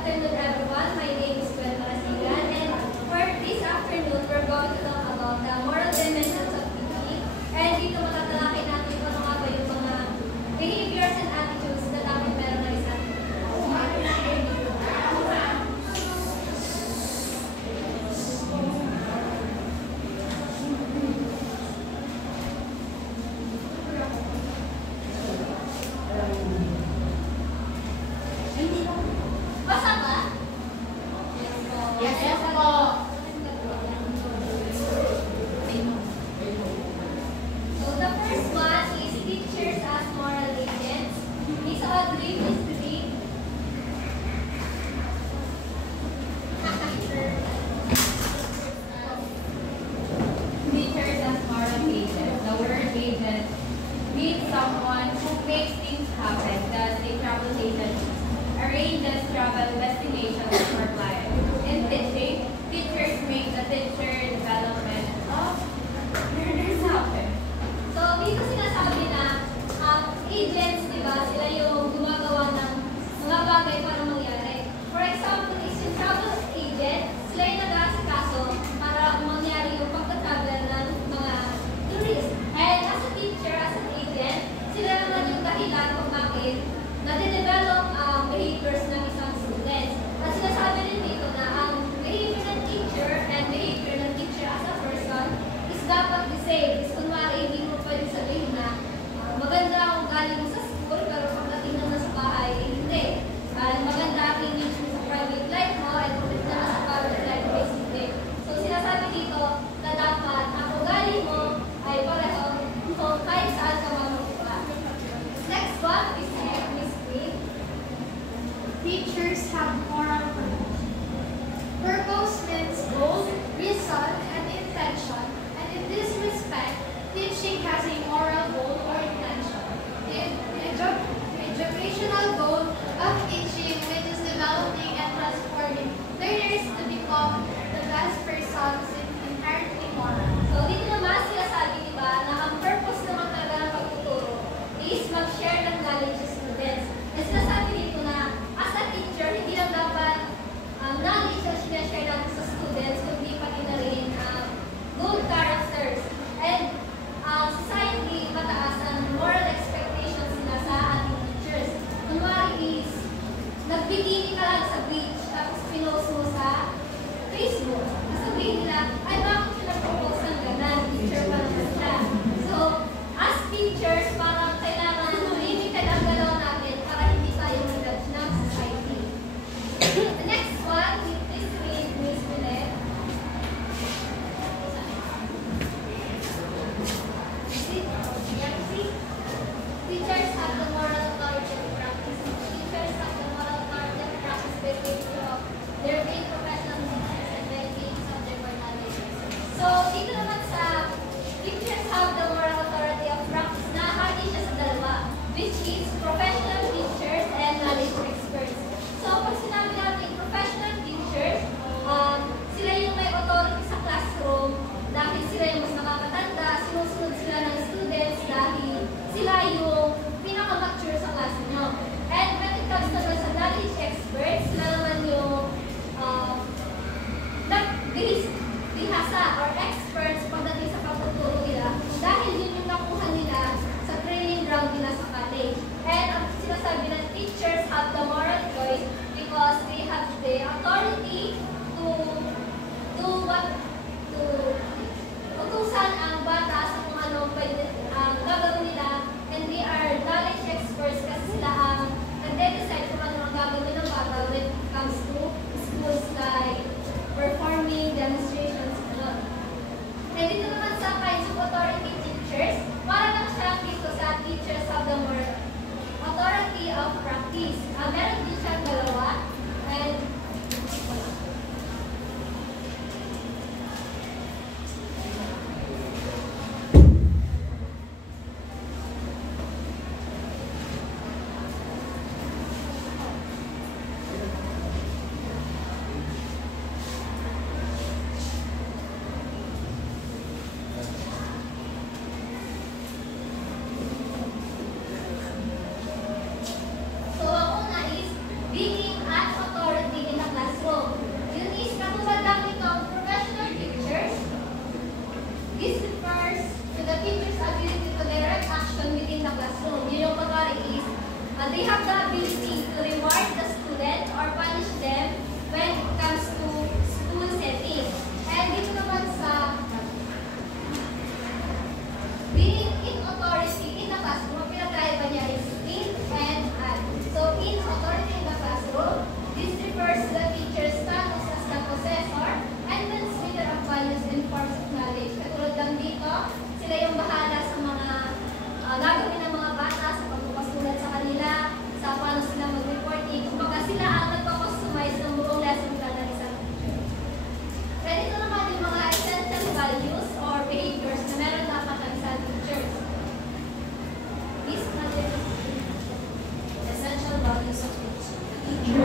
afternoon, everyone. My name is Gwen Marasigan, and for this afternoon, we're going to talk about the moral dimensions of teaching. And dito matatalakay natin kung ano nga ba yung mga behaviors and attitudes na dapat meron ng isang basa ba? Yes po. So the first one is teachers as moral agents. Miss Audrey, Miss Dri. Teachers as moral agents. The word agent means someone who makes things happen, does a transportation, arranges travel destinations for clients. In teaching, teachers make the teacher development of learners happen. So dito sinasabi na agents, di ba, sila yung gumagawa ng mga bagay para mangyari. For example, is yung travel agent, sila yung nag-aasikaso para mangyari yung pagka-travel ng mga tourists. And as a teacher, as an agent, sila naman yung dahilan kung bakit na-develop behaviors ng isang students. At sinasabi rin dito na ang behavior ng teacher and behavior ng teacher as a person is dapat the same. Is kunwari, hindi mo pwede sabihin na maganda ang galing mo sa school, pero pagdating naman sa bahay, hindi. Maganda ang image mo sa private life mo, at pagdating naman sa public life mo, is hindi. So sinasabi dito na dapat ang ugali mo ay pareho, so kahit saan ka mamukuha. Next one is Miss Queen. Teachers have moral purpose. Purpose means goal, reason, and intention, and in this respect, teaching has a moral goal or intention. The educational goal of teaching, which is developing and transforming learners to become the best persons inherently moral. So dito naman sinasabi, di ba, na ang purpose naman talaga ng pagtuturo is mag-share ng knowledge sa students. At sinasabi dito na as a teacher, hindi lang dapat knowledge na sinashare natin sa students, kundi pati na rin good characters. And society, mataas ang moral expectations nila sa ating teachers. Kunwari is, nagbikini ka lang sa beach, tapos pinost mo sa Facebook. Sabihin nila, ay bakit siya nag-propose ng ganun? Teacher pa naman siya. So, as teachers, parang kailangan limited ang galaw natin para hindi tayo mag-judge ng society. The next one, please read Miss Milet. Teachers have the moral authority to practice. Teachers have the moral authority to practice their way of their main professional duties and well-being of their knowledge.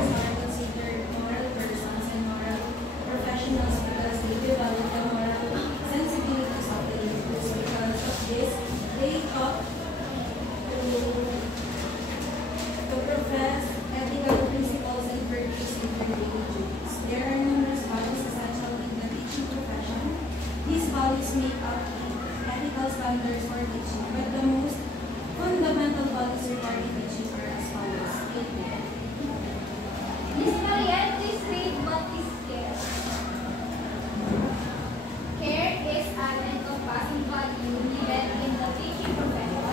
teachers are considered moral persons and moral professionals because they develop the moral sensibilities of the youth. Because of this, they taught to profess ethical principles and virtues in their daily duties. There are numerous values essential in the teaching profession. These values make up ethical standards for teaching, but the most fundamental values regarding teaching are as follows. Amen. Miss Marianne, please read what is care. Care is an encompassing value given in the teaching profession.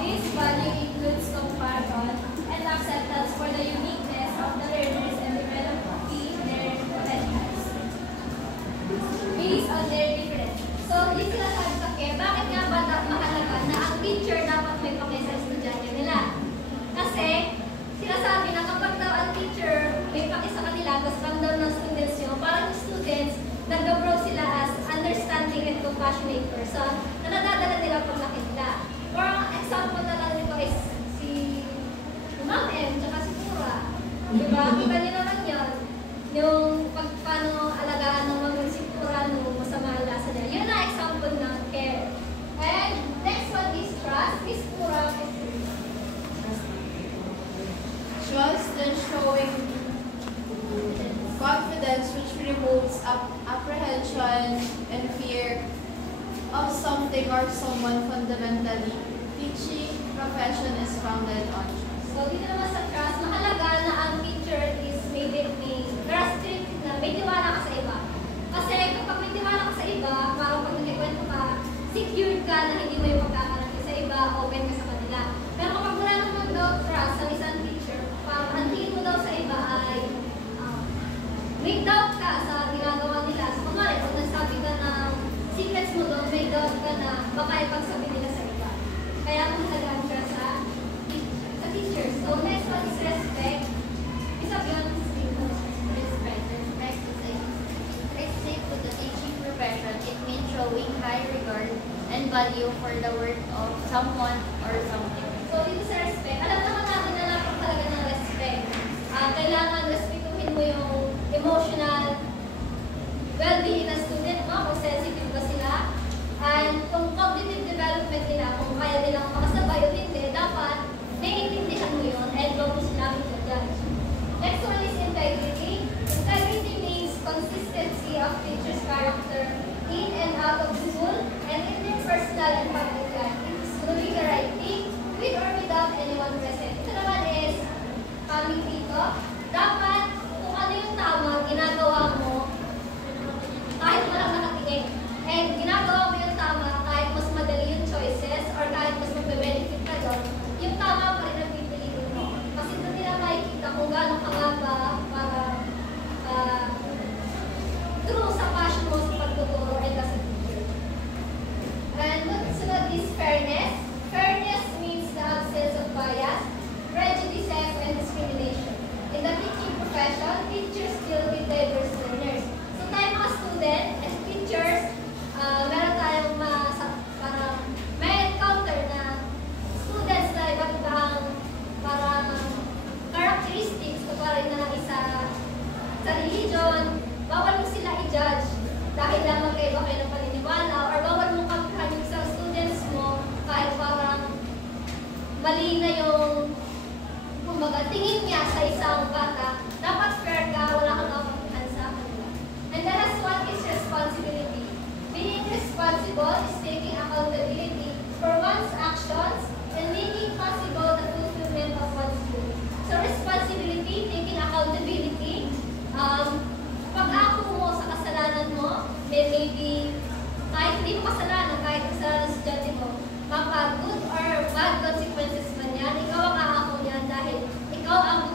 This value includes compassion and acceptance for the uniqueness of the learners and developing their potentials based on their difference. So, this sinasabi sa care, bakit nga ba mahalaga na ang teacher dapat may pake sa estudyante nila? Kasi, sinasabi na kapag daw ang teacher may pake sa kanila, tapos ramdam ng students nyo, parang yung students, nag-grow sila as understanding and compassionate person na nadadala nila pag nakita. For example na lang nito is si Ma'am M, tsaka si Pura. Diba? Kita niyo naman yun. Yung paano alagaan ng mga si Pura nung masama ang lasa niya. Yun na example ng care. And next one is trust. Is Pura. Trust and showing confidence which removes apprehension and fear of something or someone fundamentally. Teaching profession is founded on trust. So, dito naman sa trust, mahalaga na ang teacher is may trust na may tiwala ka sa iba. Kasi kapag may tiwala ka sa iba, parang pag nagkikwento ka, secured ka na hindi mo yung pagkakaroon sa iba, open ka sa kanila. Pero kapag wala naman daw trust sa isang teacher, parang ang tingin mo daw sa iba ay may doubt ka sa ginagawa nila. So, kumari, kung nagsabi ka ng secrets mo doon, may doubt ka na baka ipagsabi nila sa iba. Kaya mahalaga ang trust sa teachers. So, next one is respect. Isa yun, Respect. Respect to the teaching profession, it means showing high regard and value for the work of someone or something. So, dito sa respect, alam naman natin na napakalaga ng respect. Kailangan respetuhin mo yung emotional well-being ng student mo, kung sensitive ba sila. And kung cognitive development nila, kung kaya nilang makasabay o hindi, dapat naiintindihan mo yun and huwag mo sinabing judge. Next one is integrity. Integrity means consistency of teacher's character in and out of school and in their personal and public life. It's doing the right thing with or without anyone present. Ito naman is coming dito. Dapat kung ano yung tama, ginagawa mo kahit walang nakatingin. And ginagawa mo yung tama kahit mas madali yung choices or kahit mas magbe-benefit ka doon, yung tama pa rin ang pipiliin mo. Kasi doon nila makikita kung gano'ng kangaba para true sa passion mo sa pagtuturo and as a teacher. And sunod is fairness. Fairness means the absence of bias, prejudices, and discrimination. In the teaching profession, teachers deal with diverse learners. So tayo mga student and teachers, meron tayong parang may encounter na students na iba't ibang parang characteristics o parang na isa sa religion. Bawal mo sila i-judge dahil lamang kayo ba kayo ng paniniwala or bawal mo kampihan yung isang students mo kahit parang mali na yung kumbaga tingin niya sa isang bata. Dapat fair ka, wala kang kampihan sa kanila. And the last one is responsibility. Being responsible is taking accountability for one's actions and making possible the fulfillment of one's goals. So responsibility, taking accountability, pag-ako mo sa kasalanan mo, maybe kahit hindi mo kasalanan, kahit kasalanan sa estudyante mo, mapa good or bad consequences man yan, ikaw ang aako niyan dahil ikaw ang